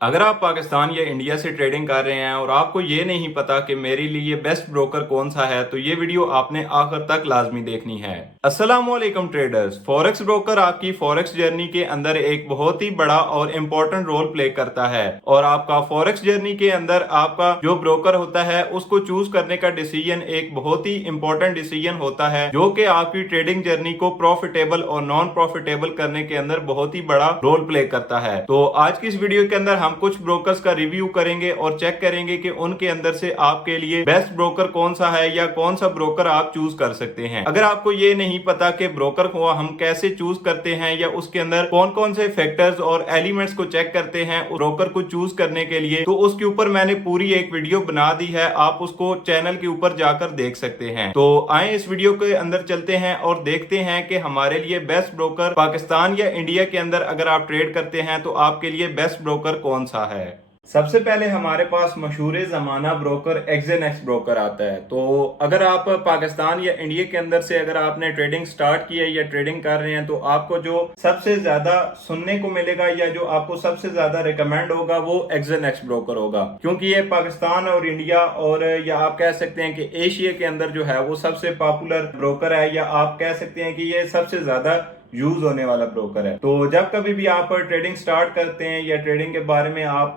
अगर आप पाकिस्तान या इंडिया से ट्रेडिंग कर रहे हैं और आपको ये नहीं पता कि मेरे लिए बेस्ट ब्रोकर कौन सा है तो ये वीडियो आपने आखिर तक लाजमी देखनी है। अस्सलाम वालेकुम ट्रेडर्स। फॉरेक्स ब्रोकर आपकी फॉरेक्स जर्नी के अंदर एक बहुत ही बड़ा और इम्पोर्टेंट रोल प्ले करता है और आपका फॉरेक्स जर्नी के अंदर आपका जो ब्रोकर होता है उसको चूज करने का डिसीजन एक बहुत ही इंपॉर्टेंट डिसीजन होता है जो कि आपकी ट्रेडिंग जर्नी को प्रॉफिटेबल और नॉन प्रॉफिटेबल करने के अंदर बहुत ही बड़ा रोल प्ले करता है। तो आज की इस वीडियो के अंदर हम कुछ ब्रोकर्स का रिव्यू करेंगे और चेक करेंगे कि उनके अंदर से आपके लिए बेस्ट ब्रोकर कौन सा है या कौन सा ब्रोकर आप चूज कर सकते हैं। अगर आपको ये नहीं पता कि ब्रोकर को हम कैसे चूज करते हैं या उसके अंदर कौन कौन से फैक्टर्स और एलिमेंट्स को चेक करते हैं ब्रोकर को चूज करने के लिए, तो उसके ऊपर मैंने पूरी एक वीडियो बना दी है, आप उसको चैनल के ऊपर जाकर देख सकते हैं। तो आए इस वीडियो के अंदर चलते हैं और देखते हैं कि हमारे लिए बेस्ट ब्रोकर पाकिस्तान या इंडिया के अंदर अगर आप ट्रेड करते हैं तो आपके लिए बेस्ट ब्रोकर कौन सा है। सबसे पहले हमारे पास मशहूर जमाना ब्रोकर एक्सएनएक्स ब्रोकर आता है। तो अगर आप पाकिस्तान या इंडिया के अंदर से अगर आपने ट्रेडिंग स्टार्ट की है या ट्रेडिंग कर रहे हैं तो आपको जो सबसे ज्यादा सुनने को मिलेगा या जो आपको सबसे ज्यादा रिकमेंड होगा वो एक्सएनएक्स ब्रोकर होगा, क्योंकि ये पाकिस्तान और इंडिया और या आप कह सकते हैं कि एशिया के अंदर जो है वो सबसे पॉपुलर ब्रोकर है, या आप कह सकते हैं कि ये सबसे ज्यादा यूज होने वाला ब्रोकर है। तो जब कभी भी आप ट्रेडिंग स्टार्ट करते हैं या ट्रेडिंग के बारे में आप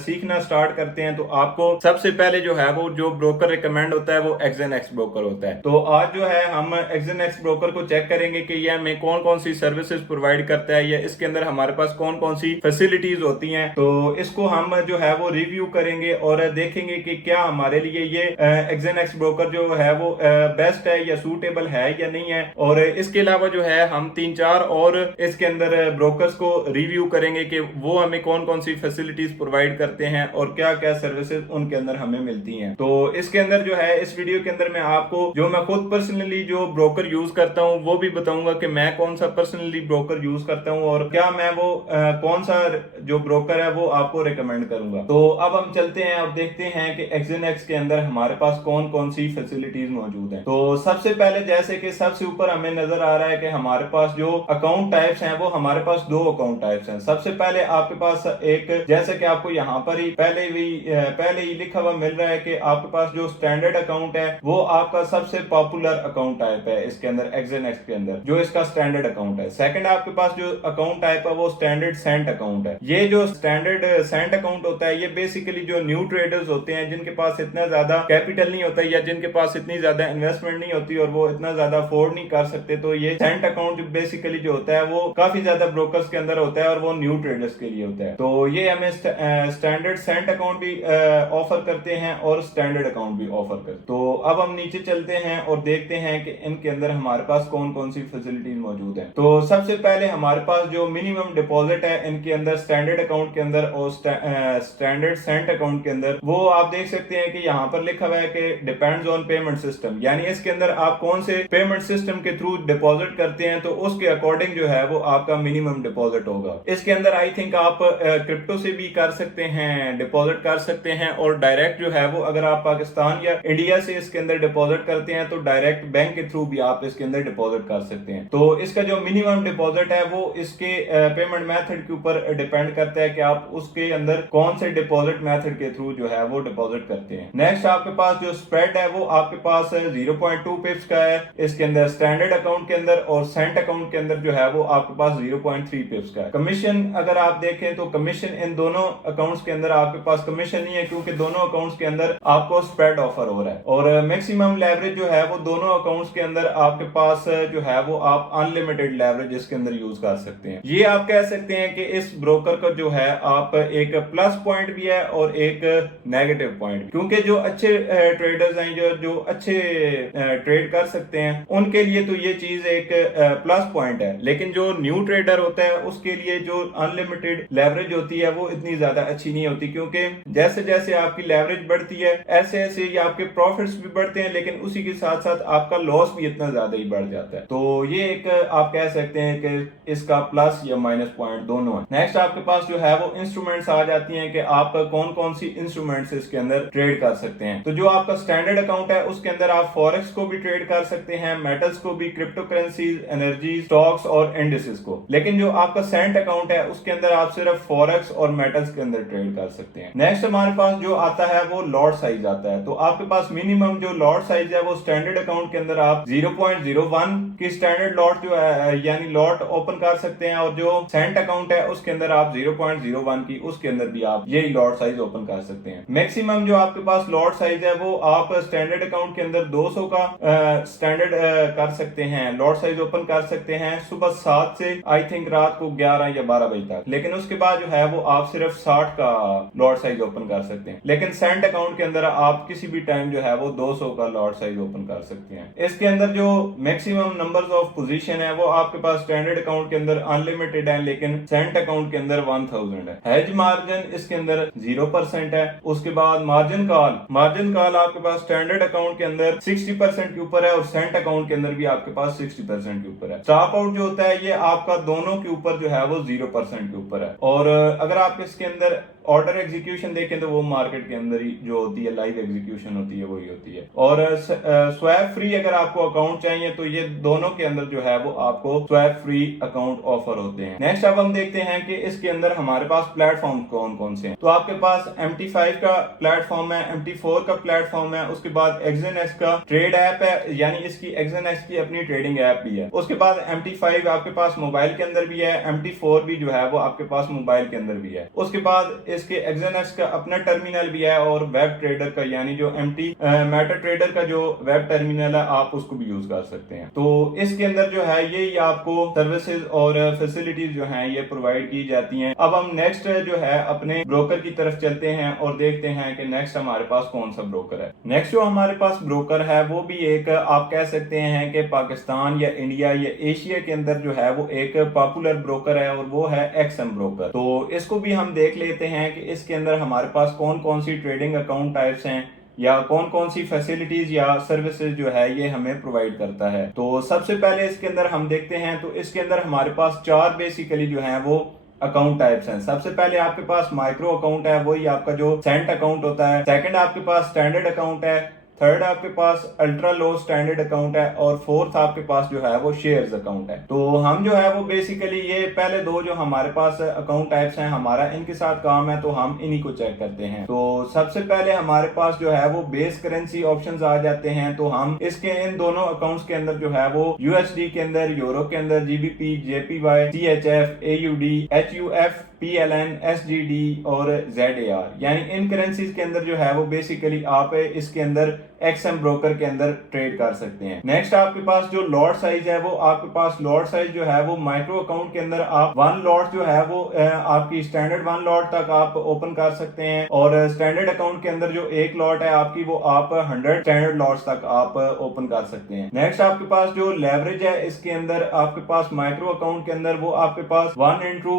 सीखना स्टार्ट करते हैं तो आपको सबसे पहले जो है वो जो ब्रोकर रिकमेंड होता है वो एक्सएनएक्स ब्रोकर होता है। तो आज जो है हम एक्सएनएक्स ब्रोकर को चेक करेंगे कि यह हमें कौन कौन सी सर्विसेज प्रोवाइड करता है या इसके अंदर हमारे पास कौन कौन सी फैसिलिटीज होती हैं। तो इसको हम जो है वो रिव्यू करेंगे और देखेंगे कि क्या हमारे लिए ये एक्सएनएक्स ब्रोकर जो है वो बेस्ट है या सूटेबल है या नहीं है। और इसके अलावा जो है हम तीन चार और इसके अंदर ब्रोकर्स को रिव्यू करेंगे कि वो हमें कौन कौन सी फैसिलिटीज प्रोवाइड करते हैं और क्या क्या सर्विसेज उनके अंदर हमें मिलती हैं। तो इसके अंदर जो है इस वीडियो के अंदर मैं आपको जो मैं खुद पर्सनली जो ब्रोकर यूज करता हूं वो भी बताऊंगा कि मैं कौन सा पर्सनली ब्रोकर यूज करता हूं और क्या मैं वो कौन सा जो ब्रोकर है वो आपको रिकमेंड करूंगा। तो अब हम चलते हैं और देखते हैं कि एक्सएनएक्स के अंदर हमारे पास कौन कौन सी फैसिलिटीज मौजूद है। तो सबसे पहले जैसे कि सबसे ऊपर हमें नजर आ रहा है कि हमारे पास जो अकाउंट टाइप्स हैं वो हमारे पास दो अकाउंट टाइप्स हैं। सबसे पहले आपके पास एक, जैसे कि आपको यहाँ पर ही पहले ही लिखा हुआ मिल रहा है कि आपके पास जो स्टैंडर्ड अकाउंट है वो आपका सबसे पॉपुलर अकाउंट टाइप है इसके अंदर एक्सएनएक्स के अंदर, जो इसका स्टैंडर्ड अकाउंट है। सेकंड आपके पास जो अकाउंट टाइप है वो स्टैंडर्ड सेंट अकाउंट है। ये जो स्टैंडर्ड सेंट अकाउंट होता है ये बेसिकली जो न्यू ट्रेडर्स होते हैं जिनके पास इतना ज्यादा कैपिटल नहीं होता या जिनके पास इतनी ज्यादा इन्वेस्टमेंट नहीं होती और वो इतना ज्यादा अफोर्ड नहीं कर सकते, तो ये सेंट अकाउंट बेसिकली जो होता है वो काफी ज्यादा ब्रोकर्स के अंदर होता है और वो न्यू ट्रेडर्स के लिए होता है। तो ये हमें स्टैंडर्ड सेंट अकाउंट भी ऑफर करते हैं और स्टैंडर्ड अकाउंट भी ऑफर करते हैं। तो अब हम नीचे चलते हैं और देखते हैं कि इनके अंदर हमारे पास कौन कौन सी फैसिलिटीज मौजूद है। तो सबसे पहले हमारे पास जो मिनिमम डिपॉजिट है इनके अंदर स्टैंडर्ड अकाउंट के अंदर और स्टैंडर्ड सेंट अकाउंट के अंदर, वो आप देख सकते हैं कि यहाँ पर लिखा हुआ है कि डिपेंड्स ऑन पेमेंट सिस्टम, यानी इसके अंदर आप कौन से पेमेंट सिस्टम के थ्रू डिपॉजिट करते हैं तो उसके अकॉर्डिंग जो है वो आपका मिनिमम डिपॉजिट होगा। इसके अंदर आई थिंक आप क्रिप्टो से भी कर सकते हैं, डिपॉजिट कर सकते हैं और डायरेक्ट जो है वो अगर आप पाकिस्तान या इंडिया से इसके अंदर डिपॉजिट करते हैं तो डायरेक्ट बैंक के थ्रू भी आप इसके अंदर डिपॉजिट कर सकते हैं। तो इसका जो मिनिमम डिपॉजिट है वो इसके पेमेंट मेथड के ऊपर डिपेंड करता है कि आप उसके अंदर कौन से डिपॉजिट मेथड के थ्रू जो है वो डिपॉजिट करते हैं। नेक्स्ट आपके पास जो स्प्रेड है वो आपके पास 0.2 पिप्स का है इसके अंदर स्टैंडर्ड अकाउंट के अंदर, और सेंट अकाउंट के अंदर जो है वो आपके पास 0.3 पिप्स का है। कमीशन अगर आप देखें तो कमीशन इन दोनों अकाउंट्स के अंदर आपके पास कमीशन नहीं है, क्योंकि दोनों अकाउंट्स के अंदर आपको स्प्रेड ऑफर हो रहा है। और मैक्सिमम लेवरेज जो है वो दोनों अकाउंट्स के अंदर आपके पास जो है वो आप अनलिमिटेड लेवरेज इसके अंदर यूज कर सकते हैं। ये आप कह सकते हैं कि इस ब्रोकर का जो है आप एक प्लस पॉइंट भी है और एक नेगेटिव पॉइंट, क्योंकि जो अच्छे ट्रेडर्स हैं जो अच्छे ट्रेड कर सकते हैं उनके लिए तो ये चीज एक प्लस पॉइंट है, लेकिन जो न्यू ट्रेडर होता है उसके लिए जो अनलिमिटेड लेवरेज होती है वो इतनी ज्यादा अच्छी नहीं होती, क्योंकि जैसे जैसे आपकी लेवरेज बढ़ती है ऐसे ऐसे ही आपके प्रॉफिट्स भी बढ़ते हैं, लेकिन उसी के साथ साथ आपका लॉस भी इतना ज्यादा ही बढ़ जाता है। तो ये एक आप कह सकते हैं कि इसका प्लस या माइनस पॉइंट दोनों है। नेक्स्ट आपके पास जो है वो इंस्ट्रूमेंट्स आ जाती हैं कि आप कौन कौन सी इंस्ट्रूमेंट्स इसके अंदर ट्रेड कर सकते हैं। तो जो आपका स्टैंडर्ड अकाउंट है उसके अंदर आप फॉरेक्स को भी ट्रेड कर सकते हैं, मेटल्स को भी, क्रिप्टो करेंसीज, एनर्जीज स्टॉक्स और इंडिसेस को। लेकिन जो आपका सेंट अकाउंट है उसके अंदर आप सिर्फ फॉरेक्स और मेटल्स के अंदर ट्रेड कर सकते हैं। नेक्स्ट हमारे पास जो आता है वो लॉट साइज आता है। तो आपके पास मिनिमम जो लॉट साइज है वो स्टैंडर्ड अकाउंट के अंदर आप 0.01 की स्टैंडर्ड लॉट जो है यानी लॉट ओपन कर सकते हैं, और जो सेंट अकाउंट है उसके अंदर आप 0.01 की उसके अंदर भी आप यही लॉट साइज ओपन कर सकते हैं। मैक्सिमम जो आपके पास लॉट साइज है वो आप स्टैंडर्ड अकाउंट के अंदर 200 का स्टैंडर्ड कर सकते हैं, लॉट साइज ओपन कर सकते हैं सुबह 7 से आई थिंक रात को 11 या 12 बजे तक। लेकिन उसके बाद जो है वो आप सिर्फ 60 का लॉट साइज ओपन कर सकते हैं। लेकिन सेंट अकाउंट के अंदर आप किसी भी टाइम जो है वो 200 का लॉट साइज ओपन कर सकते हैं। इसके अंदर जो मैक्सिमम नंबर्स ऑफ पोजीशन है वो आपके पास स्टैंडर्ड अकाउंट के अंदर अनलिमिटेड है, लेकिन सेंट अकाउंट के अंदर 1000 है। हेज मार्जिन इसके अंदर 0% है। उसके बाद मार्जिन कॉल आपके पास स्टैंडर्ड अकाउंट के अंदर 60% के ऊपर है और सेंट अकाउंट के अंदर भी आपके पास 60% के ऊपर है। स्टॉप आउट जो होता है ये आपका दोनों के ऊपर जो है वो 0% के ऊपर है। और अगर आप इसके अंदर ऑर्डर एग्जीक्यूशन देखें तो वो मार्केट के अंदर ही जो होती है लाइव एग्जीक्यूशन होती है वही होती है। और स्वैप फ्री अगर आपको अकाउंट चाहिए तो ये दोनों के अंदर जो है वो आपको स्वैप फ्री अकाउंट ऑफर होते हैं। नेक्स्ट अब हम देखते हैं कि इसके अंदर हमारे पास प्लेटफॉर्म कौन कौन से हैं। तो आपके पास MT5 का प्लेटफॉर्म है, MT4 का प्लेटफॉर्म है, उसके बाद एक्सनएक्स का ट्रेड ऐप है, यानी इसकी एक्सनएक्स की अपनी ट्रेडिंग ऐप भी है। उसके बाद MT5 आपके पास मोबाइल के अंदर भी है, MT4 भी जो है वो आपके पास मोबाइल के अंदर भी है। उसके बाद इसके एक्सनएक्स का अपना टर्मिनल भी है और वेब ट्रेडर का यानी जो MT मेटा ट्रेडर का जो वेब टर्मिनल है आप उसको भी यूज कर सकते हैं। तो इसके अंदर जो है ये आपको सर्विसेज और फैसिलिटीज जो हैं ये प्रोवाइड की जाती हैं। अब हम नेक्स्ट जो है अपने ब्रोकर की तरफ चलते हैं और देखते हैं कि नेक्स्ट हमारे पास कौन सा ब्रोकर है। नेक्स्ट जो हमारे पास ब्रोकर है वो भी एक आप कह सकते हैं कि पाकिस्तान या इंडिया या एशिया के अंदर जो है वो एक पॉपुलर ब्रोकर है और वो है एक्सएम ब्रोकर। तो इसको भी हम देख लेते हैं कि इसके अंदर हमारे पास कौन कौन सी ट्रेडिंग अकाउंट टाइप्स हैं या कौन कौन सी फैसिलिटीज या सर्विसेज जो है ये हमें प्रोवाइड करता है। तो सबसे पहले इसके अंदर हम देखते हैं तो इसके अंदर हमारे पास 4 बेसिकली जो है वो अकाउंट टाइप्स हैं। सबसे पहले आपके पास माइक्रो अकाउंट है, वही आपका जो सेंट अकाउंट होता है। सेकंड आपके पास स्टैंडर्ड अकाउंट है। थर्ड आपके पास अल्ट्रा लो स्टैंडर्ड अकाउंट है और फोर्थ आपके पास जो है वो शेयर्स अकाउंट है। तो हम जो है वो बेसिकली ये पहले दो जो हमारे पास अकाउंट टाइप्स हैं हमारा इनके साथ काम है तो हम इन्हीं को चेक करते हैं। तो सबसे पहले हमारे पास जो है वो बेस करेंसी ऑप्शंस आ जाते हैं। तो हम इसके इन दोनों अकाउंट्स के अंदर जो है वो USD के अंदर, यूरो के अंदर GBP, JPY, CHF, AUD, HUF, PLN, SGD और ZAR यानी इन करेंसीज के अंदर जो है वो बेसिकली आप इसके अंदर एक्सएम ब्रोकर के अंदर ट्रेड कर सकते हैं। नेक्स्ट आपके पास जो लॉट साइज है वो आपके पास लॉट साइज जो है वो माइक्रो अकाउंट के अंदर आप 1 लॉट जो है वो आपकी स्टैंडर्ड 1 लॉट तक आप ओपन कर सकते हैं और स्टैंडर्ड अकाउंट के अंदर जो 1 लॉट है आपकी वो आप 100 स्टैंडर्ड लॉट्स तक आप ओपन कर सकते हैं। नेक्स्ट आपके पास जो लेवरेज है इसके अंदर आपके पास माइक्रो अकाउंट के अंदर वो आपके पास 1 into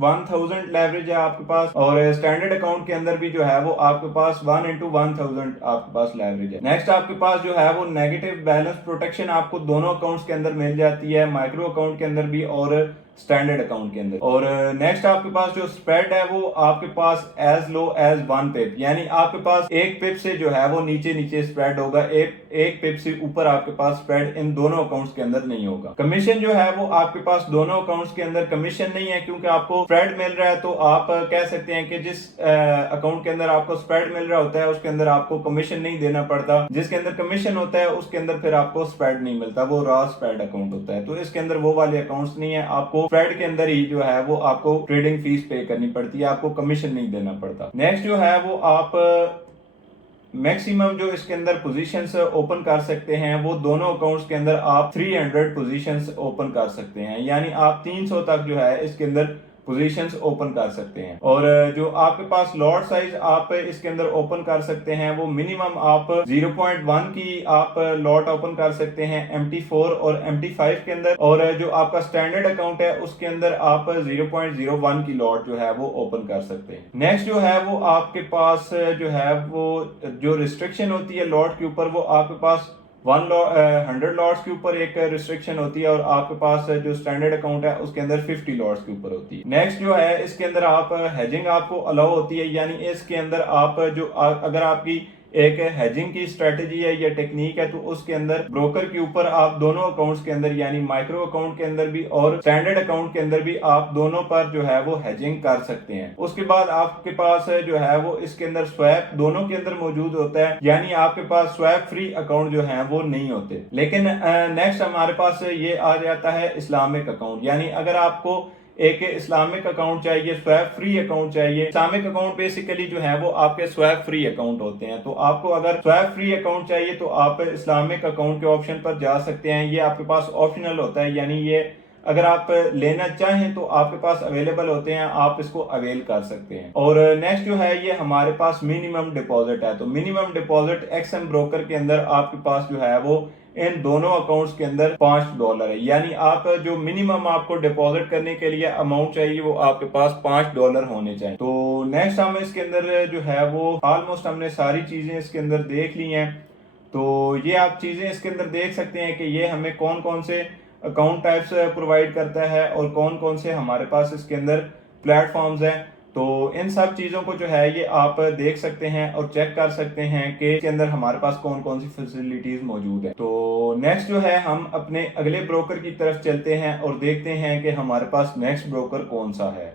1000 लेवरेज है आपके पास और स्टैंडर्ड अकाउंट के अंदर भी जो है वो आपके पास 1 into 1000 आपके पास लेवरेज है। नेक्स्ट आपके पास जो है वो नेगेटिव बैलेंस प्रोटेक्शन आपको दोनों अकाउंट्स के अंदर मिल जाती है, माइक्रो अकाउंट के अंदर भी और स्टैंडर्ड अकाउंट के अंदर। और नेक्स्ट आपके पास जो स्प्रेड है वो आपके पास एज लो एज 1 पिप यानी आपके पास 1 पिप से जो है वो नीचे नीचे स्प्रेड होगा, एक पिप से ऊपर आपके पास स्प्रेड इन दोनों अकाउंट्स के अंदर नहीं होगा। कमीशन जो है वो आपके पास दोनों अकाउंट्स के अंदर कमीशन नहीं है क्योंकि आपको स्प्रेड मिल रहा है। तो आप कह सकते हैं कि जिस अकाउंट के अंदर आपको स्प्रेड मिल रहा होता है उसके अंदर आपको कमीशन नहीं देना पड़ता, जिसके अंदर कमीशन होता है उसके अंदर फिर आपको स्प्रेड नहीं मिलता, वो रॉ स्प्रेड अकाउंट होता है। तो इसके अंदर वो वाले अकाउंट्स नहीं है, आपको स्प्रेड के अंदर ही जो है वो आपको ट्रेडिंग फीस पे करनी पड़ती है, आपको कमीशन नहीं देना पड़ता। नेक्स्ट जो है वो आप मैक्सिमम जो इसके अंदर पोजीशंस ओपन कर सकते हैं वो दोनों अकाउंट्स के अंदर आप 300 पोजीशंस ओपन कर सकते हैं यानी आप 300 तक जो है इसके अंदर पोजीशंस ओपन कर सकते हैं। और जो आपके पास लॉट साइज आप इसके अंदर ओपन कर सकते हैं वो मिनिमम आप 0.1 की आप लॉट ओपन कर सकते हैं MT4 और MT5 के अंदर, और जो आपका स्टैंडर्ड अकाउंट है उसके अंदर आप 0.01 की लॉट जो है वो ओपन कर सकते हैं। नेक्स्ट जो है वो आपके पास जो है वो जो रिस्ट्रिक्शन होती है लॉट के ऊपर वो आपके पास 100 लॉट्स के ऊपर एक रिस्ट्रिक्शन होती है और आपके पास जो स्टैंडर्ड अकाउंट है उसके अंदर 50 लॉट्स के ऊपर होती है। नेक्स्ट जो है इसके अंदर आप हेजिंग आपको अलाउ होती है यानी इसके अंदर आप जो अगर आपकी एक हेजिंग की स्ट्रेटेजी है या टेक्निक है, तो उसके अंदर ब्रोकर के ऊपर आप दोनों अकाउंट्स के अंदर यानी माइक्रो अकाउंट के अंदर भी और स्टैंडर्ड अकाउंट के अंदर भी आप दोनों पर जो है वो हेजिंग कर सकते हैं। उसके बाद आपके पास जो है वो इसके अंदर स्वैप दोनों के अंदर मौजूद होता है, यानी आपके पास स्वैप फ्री अकाउंट जो है वो नहीं होते। लेकिन नेक्स्ट हमारे पास ये आ जाता है इस्लामिक अकाउंट, यानी अगर आपको एक इस्लामिक अकाउंट चाहिए, स्वैप फ्री अकाउंट चाहिए। इस्लामिक अकाउंट बेसिकली जो है वो आपके स्वैप फ्री अकाउंट होते हैं। तो आपको अगर स्वैप फ्री अकाउंट चाहिए तो आप इस्लामिक अकाउंट के ऑप्शन पर जा सकते हैं। ये आपके पास ऑप्शनल होता है, यानी ये अगर आप लेना चाहें तो आपके पास अवेलेबल होते हैं, आप इसको अवेल कर सकते हैं। और नेक्स्ट जो है ये हमारे पास मिनिमम डिपॉजिट है। तो मिनिमम डिपॉजिट एक्सएम ब्रोकर के अंदर आपके पास जो है वो इन दोनों अकाउंट्स के अंदर $5 है, यानी आप जो मिनिमम आपको डिपॉजिट करने के लिए अमाउंट चाहिए वो आपके पास $5 होने चाहिए। तो नेक्स्ट हम इसके अंदर जो है वो ऑलमोस्ट हमने सारी चीजें इसके अंदर देख ली हैं। तो ये आप चीजें इसके अंदर देख सकते हैं कि ये हमें कौन कौन से अकाउंट टाइप्स प्रोवाइड करता है और कौन कौन से हमारे पास इसके अंदर प्लेटफॉर्म्स हैं। तो इन सब चीजों को जो है ये आप देख सकते हैं और चेक कर सकते हैं कि इसके अंदर हमारे पास कौन कौन सी फैसिलिटीज मौजूद है। तो नेक्स्ट जो है हम अपने अगले ब्रोकर की तरफ चलते हैं और देखते हैं कि हमारे पास नेक्स्ट ब्रोकर कौन सा है।